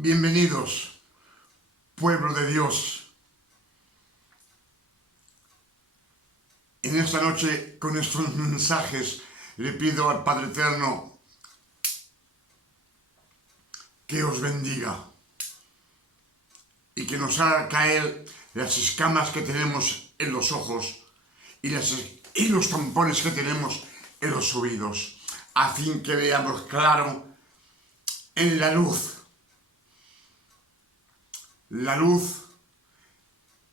Bienvenidos, pueblo de Dios. En esta noche, con estos mensajes, le pido al Padre Eterno que os bendiga y que nos haga caer las escamas que tenemos en los ojos y los tampones que tenemos en los oídos, a fin que veamos claro en la luz. La luz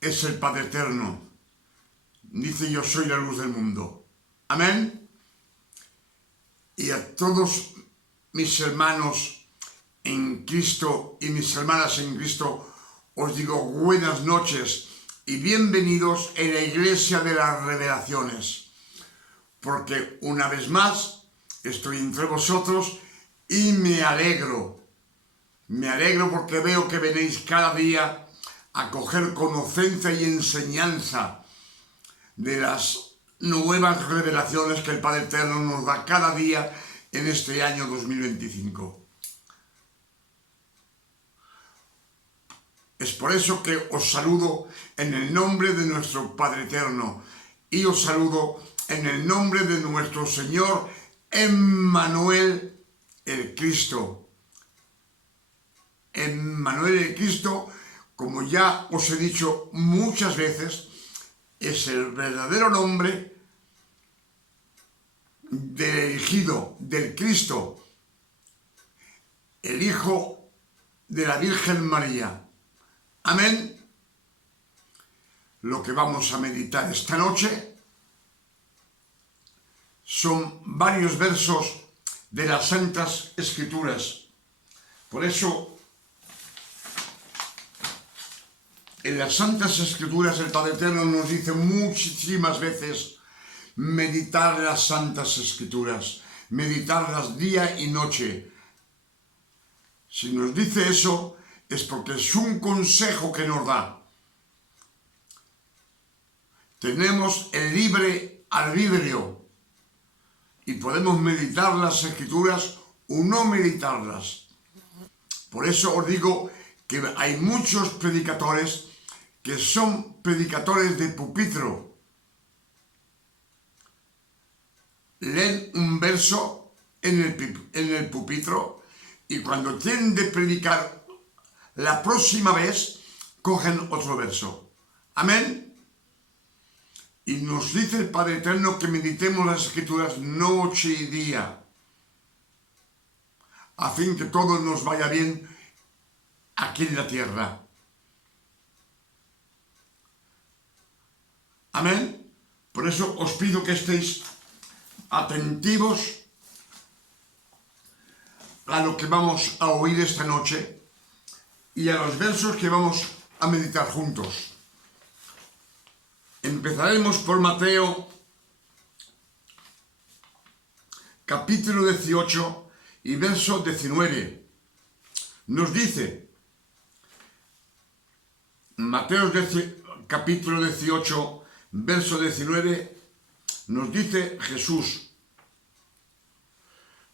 es el Padre Eterno. Dice: yo soy la luz del mundo. Amén. Y a todos mis hermanos en Cristo y mis hermanas en Cristo os digo buenas noches y bienvenidos en la Iglesia de las Revelaciones, porque una vez más estoy entre vosotros y me alegro porque veo que venéis cada día a coger conocencia y enseñanza de las nuevas revelaciones que el Padre Eterno nos da cada día en este año 2025. Es por eso que os saludo en el nombre de nuestro Padre Eterno y os saludo en el nombre de nuestro Señor Emmanuel el Cristo. Emmanuel el Cristo, como ya os he dicho muchas veces, es el verdadero nombre del elegido, del Cristo, el Hijo de la Virgen María. Amén. Lo que vamos a meditar esta noche son varios versos de las Santas Escrituras. Por eso, en las Santas Escrituras el Padre Eterno nos dice muchísimas veces meditar las Santas Escrituras, meditarlas día y noche. Si nos dice eso es porque es un consejo que nos da. Tenemos el libre albedrío y podemos meditar las Escrituras o no meditarlas. Por eso os digo que hay muchos predicadores que son predicadores de pupitro. Leen un verso en el pupitro y cuando tienen de predicar la próxima vez, cogen otro verso. Amén. Y nos dice el Padre Eterno que meditemos las Escrituras noche y día, a fin que todo nos vaya bien aquí en la tierra. Amén. Por eso os pido que estéis atentivos a lo que vamos a oír esta noche y a los versos que vamos a meditar juntos. Empezaremos por Mateo, capítulo 18 y verso 19. Nos dice, Mateo capítulo 18, verso 19, nos dice Jesús: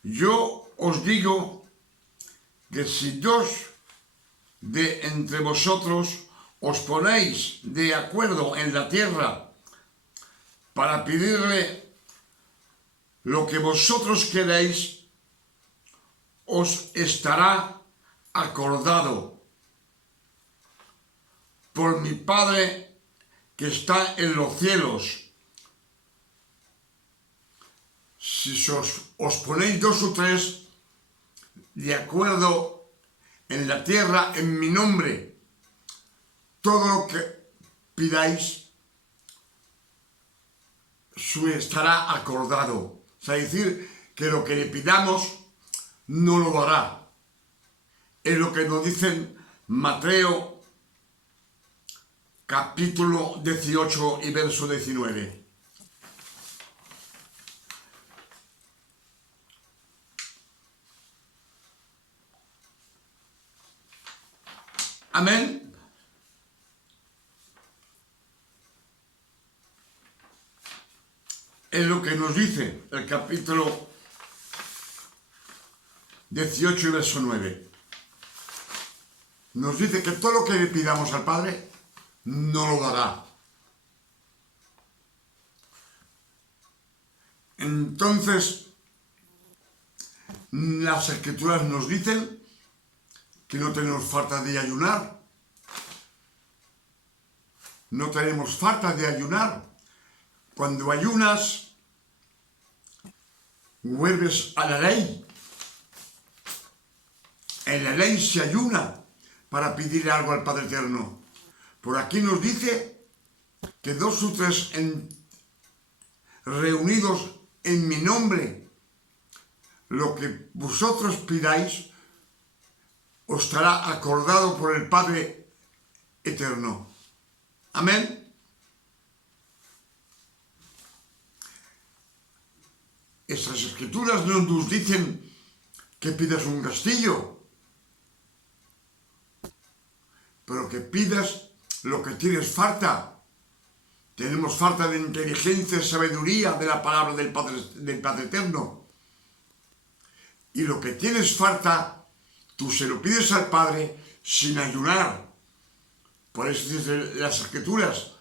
yo os digo que si dos de entre vosotros os ponéis de acuerdo en la tierra para pedirle lo que vosotros queréis, os estará acordado por mi Padre que está en los cielos. Si os ponéis dos o tres de acuerdo en la tierra en mi nombre, todo lo que pidáis estará acordado. O sea, decir que lo que le pidamos no lo hará. Es lo que nos dicen Mateo capítulo 18 y verso 19. Amén. Es lo que nos dice el capítulo 18 y verso 9. nos dice que todo lo que le pidamos al Padre, no lo dará. Entonces, las Escrituras nos dicen que no tenemos falta de ayunar. No tenemos falta de ayunar. Cuando ayunas, vuelves a la ley. En la ley se ayuna para pedirle algo al Padre Eterno. Por aquí nos dice que 2 o 3 reunidos en mi nombre, lo que vosotros pidáis os estará acordado por el Padre Eterno. Amén. Estas Escrituras no nos dicen que pidas un castillo, pero que pidas lo que tienes falta. Tenemos falta de inteligencia y sabiduría de la palabra del Padre Eterno. Y lo que tienes falta, tú se lo pides al Padre sin ayunar. Por eso dicen las Escrituras: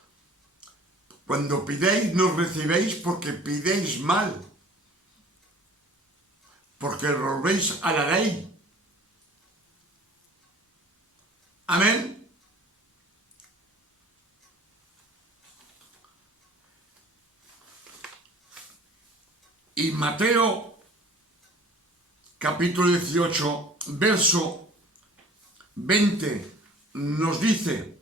cuando pidéis, no recibéis porque pidéis mal, porque volvéis a la ley. Amén. Y Mateo, capítulo 18, verso 20, nos dice: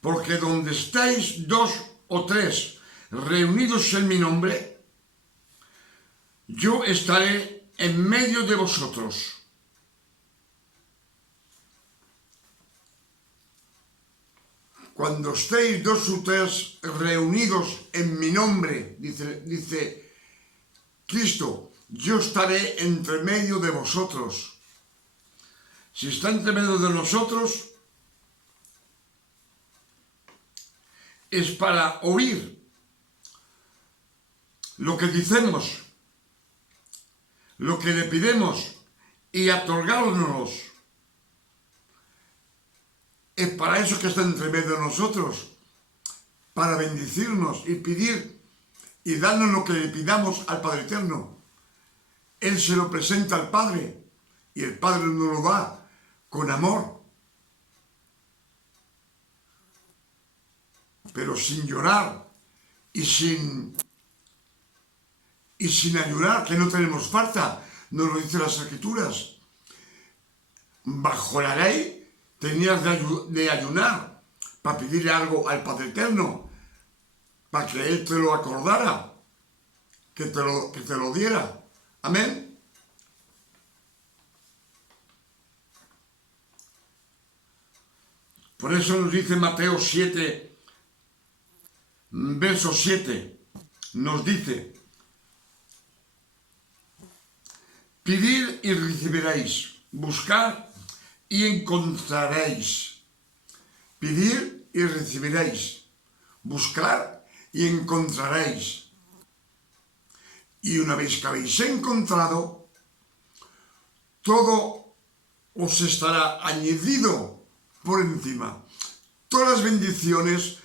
porque donde estáis 2 o 3 reunidos en mi nombre, yo estaré en medio de vosotros. Cuando estéis 2 o 3 reunidos en mi nombre, dice Cristo, yo estaré entre medio de vosotros. Si está entre medio de nosotros, es para oír lo que decimos, lo que le pidemos y otorgárnoslos. Es para eso que está entre medio de nosotros, para bendecirnos y pedir y darnos lo que le pidamos al Padre Eterno. Él se lo presenta al Padre y el Padre nos lo da con amor, pero sin llorar y sin ayunar, que no tenemos falta. Nos lo dicen las Escrituras. Bajo la ley tenías de ayunar para pedirle algo al Padre Eterno, para que Él te lo acordara, que te lo diera. Amén. Por eso nos dice Mateo 7, verso 7, nos dice: pidid y recibiréis, buscad y encontraréis. Pedir y recibiréis. Buscar y encontraréis. Y una vez que habéis encontrado, todo os estará añadido por encima. Todas las bendiciones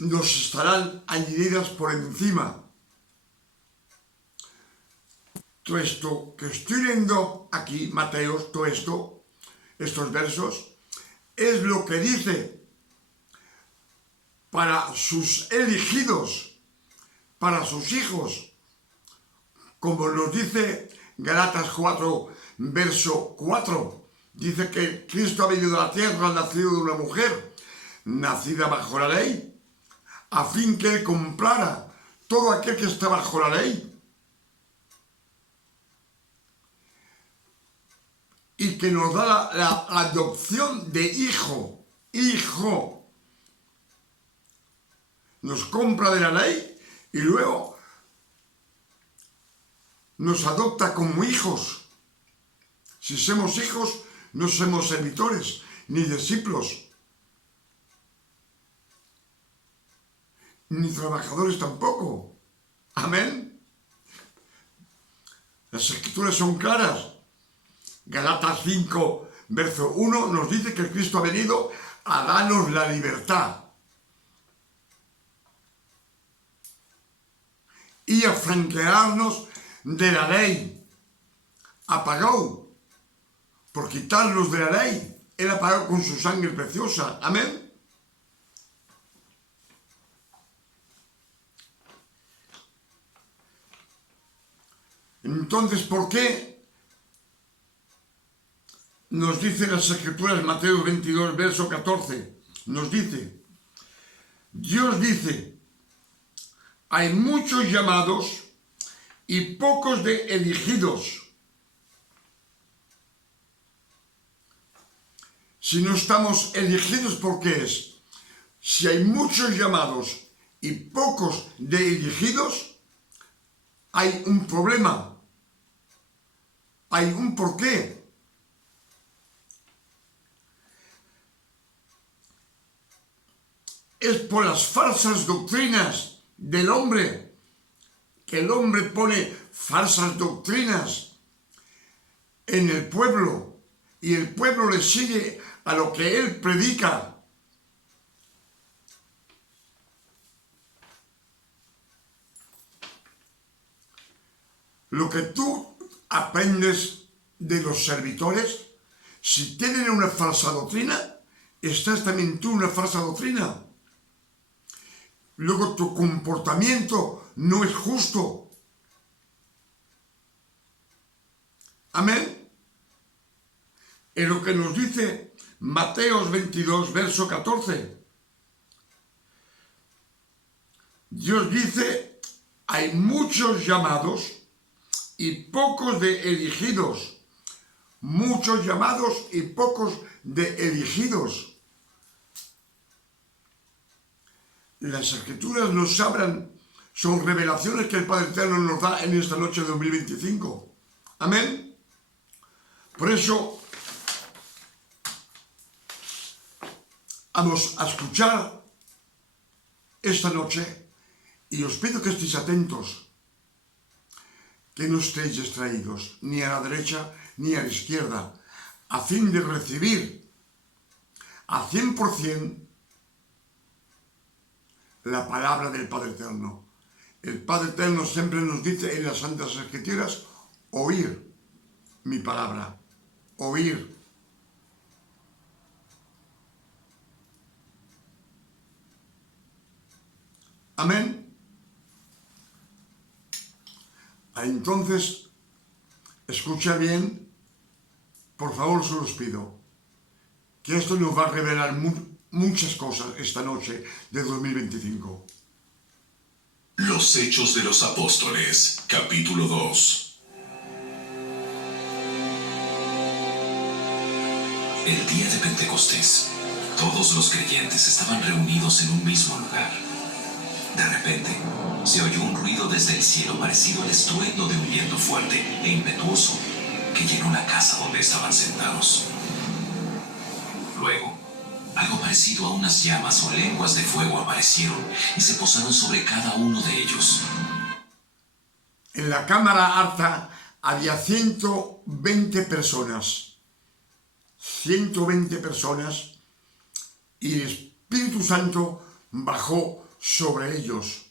nos estarán añadidas por encima. Todo esto que estoy leyendo aquí, Mateo, todo esto, estos versos, es lo que dice para sus elegidos, para sus hijos, como nos dice Gálatas 4, verso 4, dice que Cristo ha venido a la tierra, nacido de una mujer, nacida bajo la ley, a fin que Él comprara todo aquel que está bajo la ley, y que nos da la adopción de hijo. Nos compra de la ley y luego nos adopta como hijos. Si somos hijos, no somos servidores ni discípulos, ni trabajadores tampoco. Amén. Las Escrituras son claras. Galatas 5, verso 1, nos dice que Cristo ha venido a darnos la libertad y a franquearnos de la ley. Ha pagado por quitarnos de la ley. Él ha pagado con su sangre preciosa. Amén. Entonces, ¿por qué nos dice las Escrituras, Mateo 22, verso 14? Nos dice, Dios dice, hay muchos llamados y pocos de elegidos. Si no estamos elegidos, ¿por qué es? Si hay muchos llamados y pocos de elegidos, hay un problema. Hay un porqué. Es por las falsas doctrinas del hombre, que el hombre pone falsas doctrinas en el pueblo y el pueblo le sigue a lo que él predica. Lo que tú aprendes de los servidores, si tienen una falsa doctrina, estás también tú en una falsa doctrina. Luego tu comportamiento no es justo. Amén. Es lo que nos dice Mateo 22, verso 14. Dios dice, hay muchos llamados y pocos de elegidos. Muchos llamados y pocos de elegidos. Las Escrituras nos hablan, son revelaciones que el Padre Eterno nos da en esta noche de 2025. Amén. Por eso, vamos a escuchar esta noche y os pido que estéis atentos, que no estéis distraídos, ni a la derecha ni a la izquierda, a fin de recibir a 100% la palabra del Padre Eterno. El Padre Eterno siempre nos dice en las Santas Escrituras, oír mi palabra, oír. Amén. Entonces, escucha bien, por favor, se los pido, que esto nos va a revelar muchas cosas esta noche de 2025. Los Hechos de los Apóstoles, capítulo 2. El día de Pentecostés, todos los creyentes estaban reunidos en un mismo lugar. De repente, se oyó un ruido desde el cielo parecido al estruendo de un viento fuerte e impetuoso que llenó la casa donde estaban sentados. Luego, algo parecido a unas llamas o lenguas de fuego aparecieron y se posaron sobre cada uno de ellos. En la cámara alta había 120 personas. 120 personas y el Espíritu Santo bajó sobre ellos.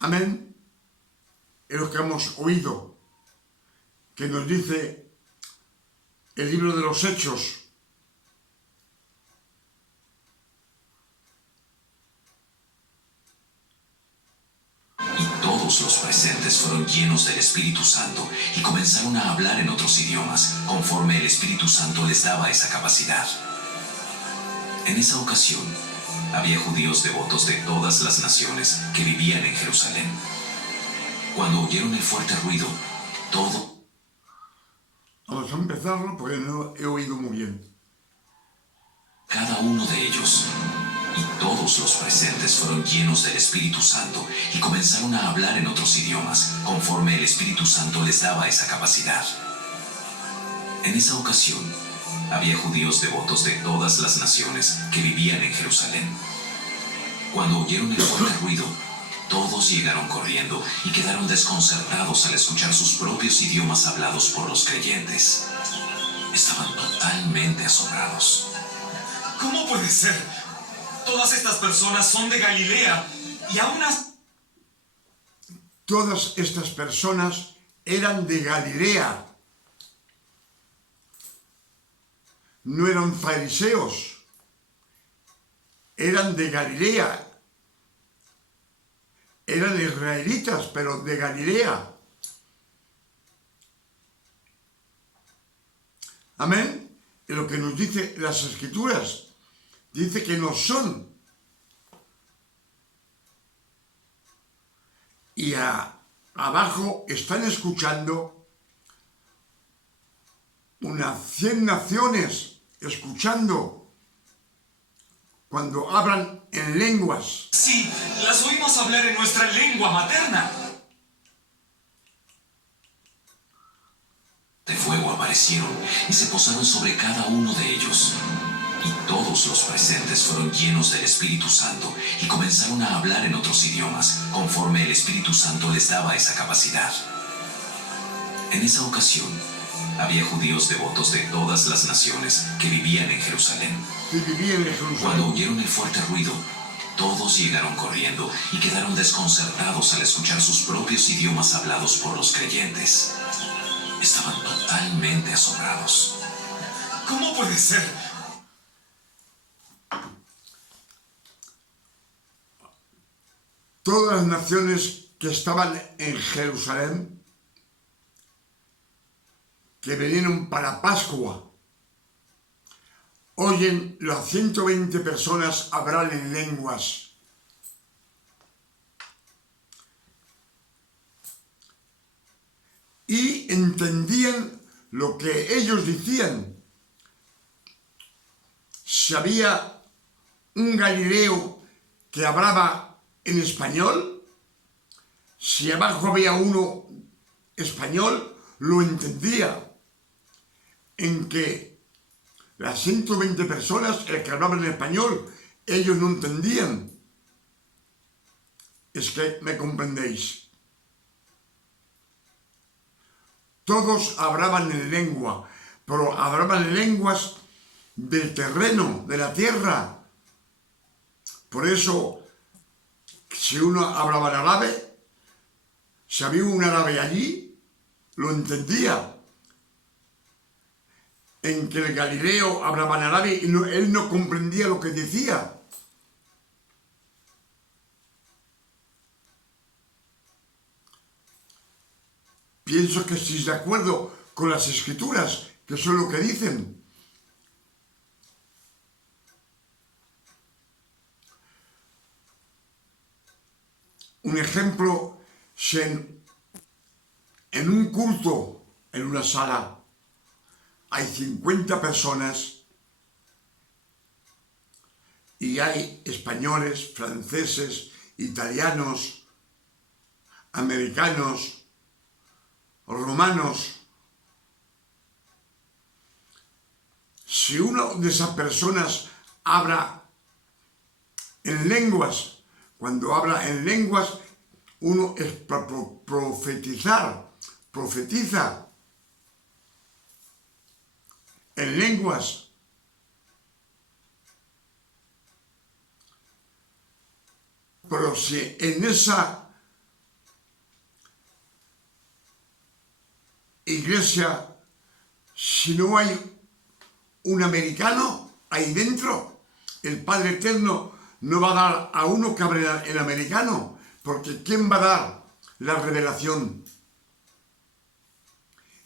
Amén. Es lo que hemos oído, que nos dice el libro de los Hechos. Y todos los presentes fueron llenos del Espíritu Santo y comenzaron a hablar en otros idiomas, conforme el Espíritu Santo les daba esa capacidad. En esa ocasión, había judíos devotos de todas las naciones que vivían en Jerusalén. Cuando oyeron el fuerte ruido, Vamos a empezarlo porque no he oído muy bien. cada uno de ellos y todos los presentes fueron llenos del Espíritu Santo y comenzaron a hablar en otros idiomas, conforme el Espíritu Santo les daba esa capacidad. En esa ocasión, había judíos devotos de todas las naciones que vivían en Jerusalén. Cuando oyeron el fuerte ruido, Todos llegaron corriendo y quedaron desconcertados al escuchar sus propios idiomas hablados por los creyentes. Estaban totalmente asombrados. ¿Cómo puede ser? Todas estas personas son de Galilea y aún así... Todas estas personas eran de Galilea. No eran fariseos. Eran de Galilea. Eran israelitas, pero de Galilea. Amén. Y lo que nos dice las Escrituras, dice que no son. Y abajo están escuchando unas 100 naciones, escuchando cuando hablan en lenguas. Sí, las oímos hablar en nuestra lengua materna. De fuego aparecieron y se posaron sobre cada uno de ellos. Y todos los presentes fueron llenos del Espíritu Santo y comenzaron a hablar en otros idiomas, conforme el Espíritu Santo les daba esa capacidad. En esa ocasión, había judíos devotos de todas las naciones que vivían en Jerusalén. Cuando oyeron el fuerte ruido, todos llegaron corriendo y quedaron desconcertados al escuchar sus propios idiomas hablados por los creyentes. Estaban totalmente asombrados. ¿Cómo puede ser? Todas las naciones que estaban en Jerusalén, que vinieron para Pascua, oyen las 120 personas hablar en lenguas. Y entendían lo que ellos decían. Si había un galileo que hablaba en español, si abajo había uno español, lo entendía. En que las 120 personas que hablaban en español, ellos no entendían. Es que me comprendéis. Todos hablaban en lengua, pero hablaban en lenguas del terreno, de la tierra. Por eso, si uno hablaba en árabe, si había un árabe allí, lo entendía. En que el Galileo hablaba en árabe y él no comprendía lo que decía. Pienso que estéis de acuerdo con las Escrituras, que son lo que dicen. Un ejemplo, si en un culto, en una sala, hay 50 personas y hay españoles, franceses, italianos, americanos, romanos. Si una de esas personas habla en lenguas, cuando habla en lenguas, uno es para profetizar, profetiza en lenguas. Pero si en esa iglesia, si no hay un americano ahí dentro, el Padre Eterno no va a dar a uno que hable en americano, porque ¿quién va a dar la revelación?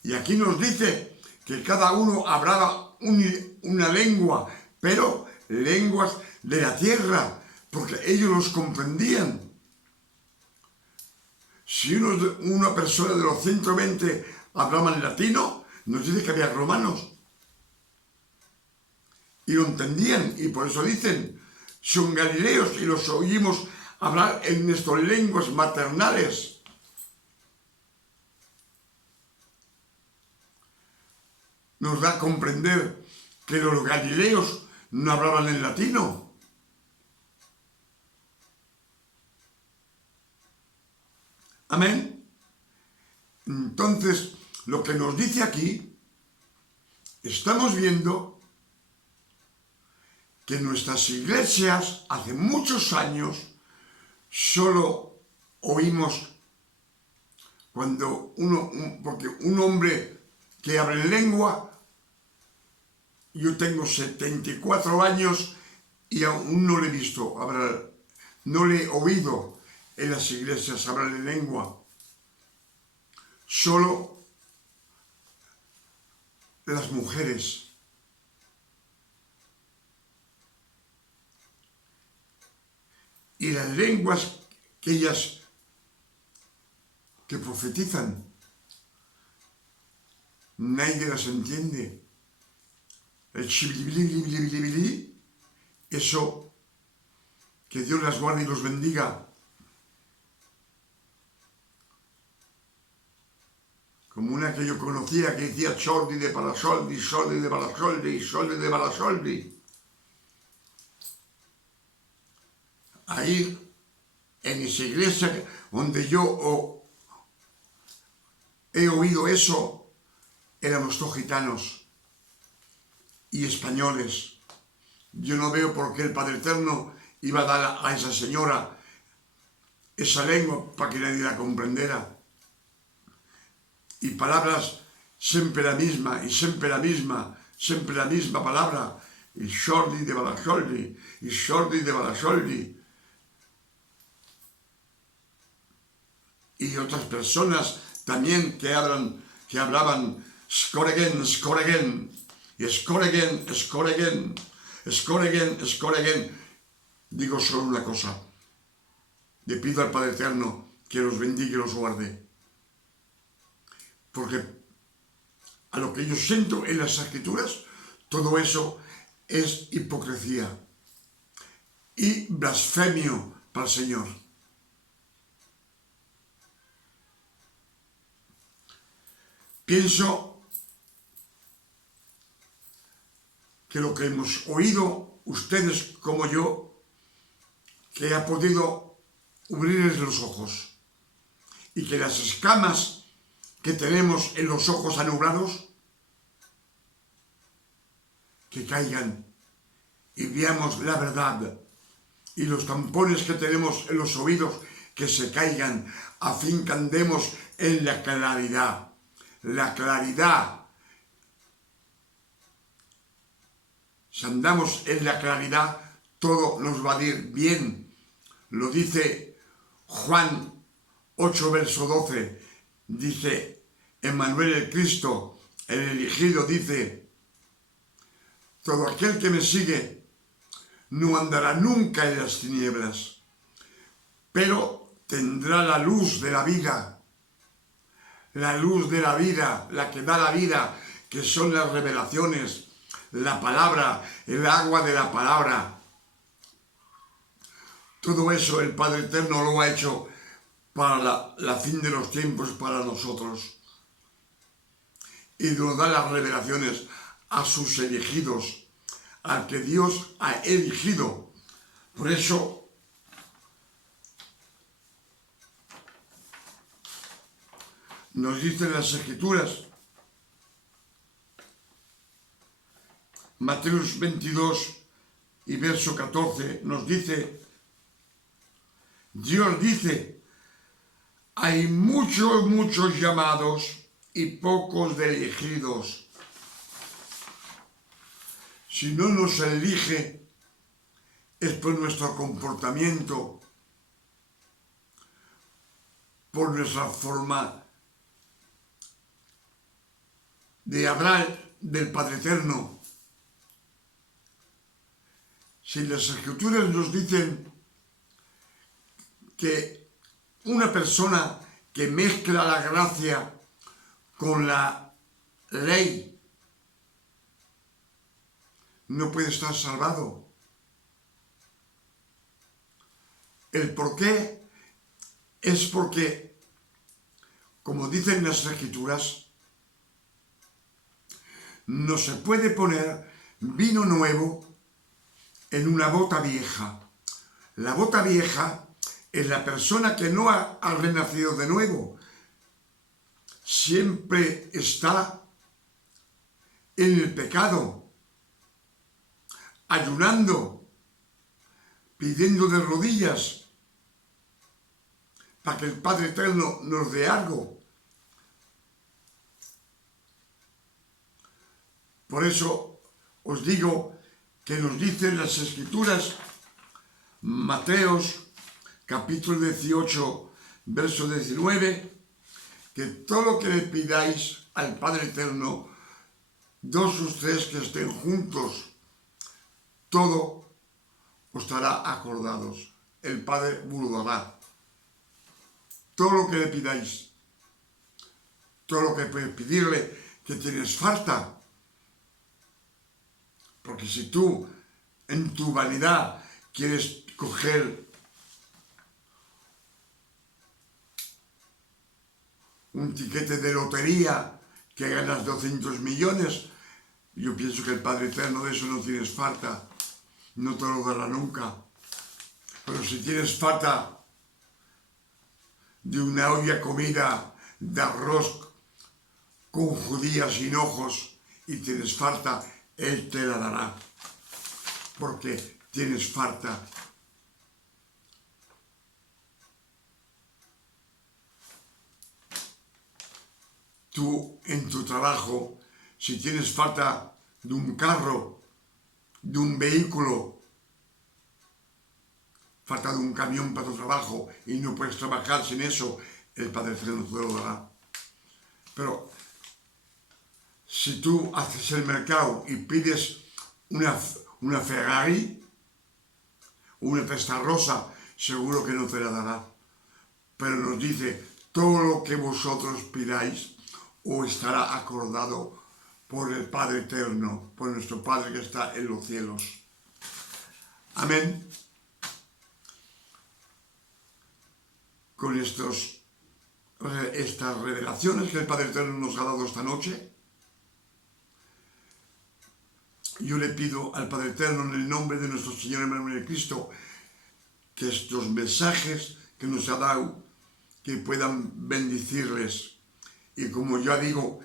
Y aquí nos dice que cada uno hablaba una lengua, pero lenguas de la tierra, porque ellos los comprendían. Si una persona de los 120 hablaba en latino, nos dice que había romanos. Y lo entendían, y por eso dicen, son galileos y los oímos hablar en nuestras lenguas maternales. Nos da a comprender que los galileos no hablaban en latino. Amén. Entonces, lo que nos dice aquí, estamos viendo que nuestras iglesias hace muchos años solo oímos cuando porque un hombre que habla en lengua, yo tengo 74 años y aún no le he visto hablar, no le he oído en las iglesias hablar en lengua, solo las mujeres. Y las lenguas que ellas que profetizan, nadie las entiende. El chibilibilibilibilibili, eso, que Dios las guarde y los bendiga. Como una que yo conocía que decía Chordi de Parasoldi, Soldi de Parasoldi, Soldi de Parasoldi. Ahí, en esa iglesia donde yo he oído eso, éramos todos gitanos y españoles. Yo no veo por qué el Padre Eterno iba a dar a esa señora esa lengua para que nadie la comprendiera. Y palabras siempre la misma, y siempre la misma palabra. Y Jordi de Balasoldi, y Jordi de Balasoldi. Y otras personas también que hablaban scoregen, scoregen, y scoregen, scoregen, scoregen, scoregen. Digo solo una cosa, le pido al Padre Eterno que los bendiga y los guarde, porque a lo que yo siento en las Escrituras, todo eso es hipocresía y blasfemio para el Señor. Pienso que lo que hemos oído, ustedes como yo, que ha podido abrirles los ojos y que las escamas que tenemos en los ojos anublados, que caigan y veamos la verdad, y los tampones que tenemos en los oídos, que se caigan, a fin que andemos en la claridad. La claridad. Si andamos en la claridad, todo nos va a ir bien. Lo dice Juan 8, verso 12. Dice Emmanuel el Cristo, el elegido, dice: todo aquel que me sigue no andará nunca en las tinieblas, pero tendrá la luz de la vida. La luz de la vida, la que da la vida, que son las revelaciones, la palabra, el agua de la palabra. Todo eso el Padre Eterno lo ha hecho para la fin de los tiempos para nosotros. Y nos da las revelaciones a sus elegidos, al que Dios ha elegido. Por eso, nos dicen las Escrituras, Mateos 22 y verso 14, nos dice, Dios dice, hay muchos llamados y pocos de elegidos. Si no nos elige, es por nuestro comportamiento, por nuestra forma de hablar del Padre Eterno. Si las Escrituras nos dicen que una persona que mezcla la gracia con la ley no puede estar salvado. ¿El por qué? Es porque, como dicen las Escrituras, no se puede poner vino nuevo en una bota vieja. La bota vieja en la persona que no ha renacido de nuevo, siempre está en el pecado, ayunando, pidiendo de rodillas para que el Padre Eterno nos dé algo. Por eso os digo que nos dicen las Escrituras, Mateos capítulo 18, verso 19, que todo lo que le pidáis al Padre Eterno, 2 o 3 que estén juntos, todo os estará acordados. El Padre os lo dará. Todo lo que le pidáis, todo lo que puedes pedirle que tienes falta. Porque si tú en tu vanidad quieres coger un tiquete de lotería que ganas 200 millones, yo pienso que el Padre Eterno de eso no tienes falta, no te lo dará nunca. Pero si tienes falta de una olla comida de arroz con judías sin ojos y tienes falta, Él te la dará, porque tienes falta. Tú en tu trabajo, si tienes falta de un carro, de un vehículo, falta de un camión para tu trabajo y no puedes trabajar sin eso, el Padre Eterno te lo dará. Pero si tú haces el mercado y pides una Ferrari, una Testarossa, seguro que no te la dará. Pero nos dice, todo lo que vosotros pidáis os estará acordado por el Padre Eterno, por nuestro Padre que está en los cielos. Amén. Con estas revelaciones que el Padre Eterno nos ha dado esta noche, yo le pido al Padre Eterno en el nombre de nuestro Señor Emmanuel Cristo que estos mensajes que nos ha dado, que puedan bendecirles. Y como ya digo,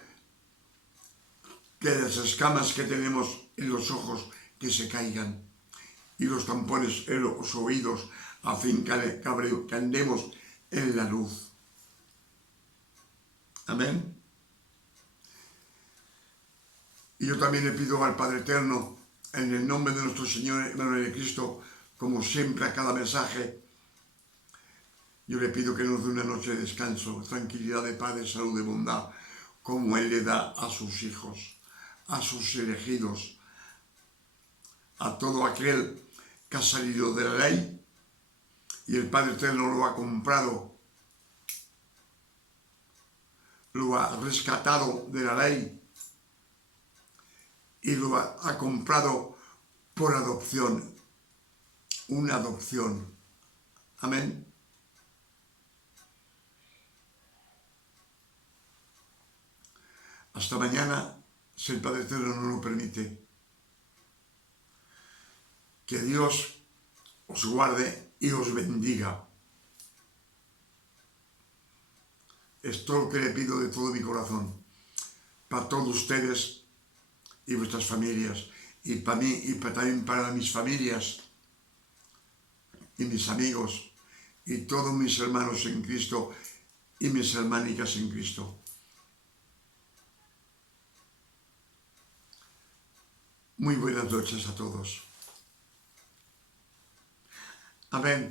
que las escamas que tenemos en los ojos que se caigan y los tampones en los oídos, a fin que andemos en la luz. Amén. Y yo también le pido al Padre Eterno, en el nombre de nuestro Señor Emmanuel Cristo, como siempre a cada mensaje, yo le pido que nos dé una noche de descanso, tranquilidad, de paz, de salud, de bondad, como Él le da a sus hijos, a sus elegidos, a todo aquel que ha salido de la ley y el Padre Eterno lo ha comprado, lo ha rescatado de la ley y lo ha comprado por adopción, una adopción. Amén. Hasta mañana, si el Padre Eterno no lo permite. Que Dios os guarde y os bendiga. Es todo lo que le pido de todo mi corazón. Para todos ustedes y vuestras familias. Y para mí y también para mis familias y mis amigos y todos mis hermanos en Cristo y mis hermanicas en Cristo. Muy buenas noches a todos. Amén.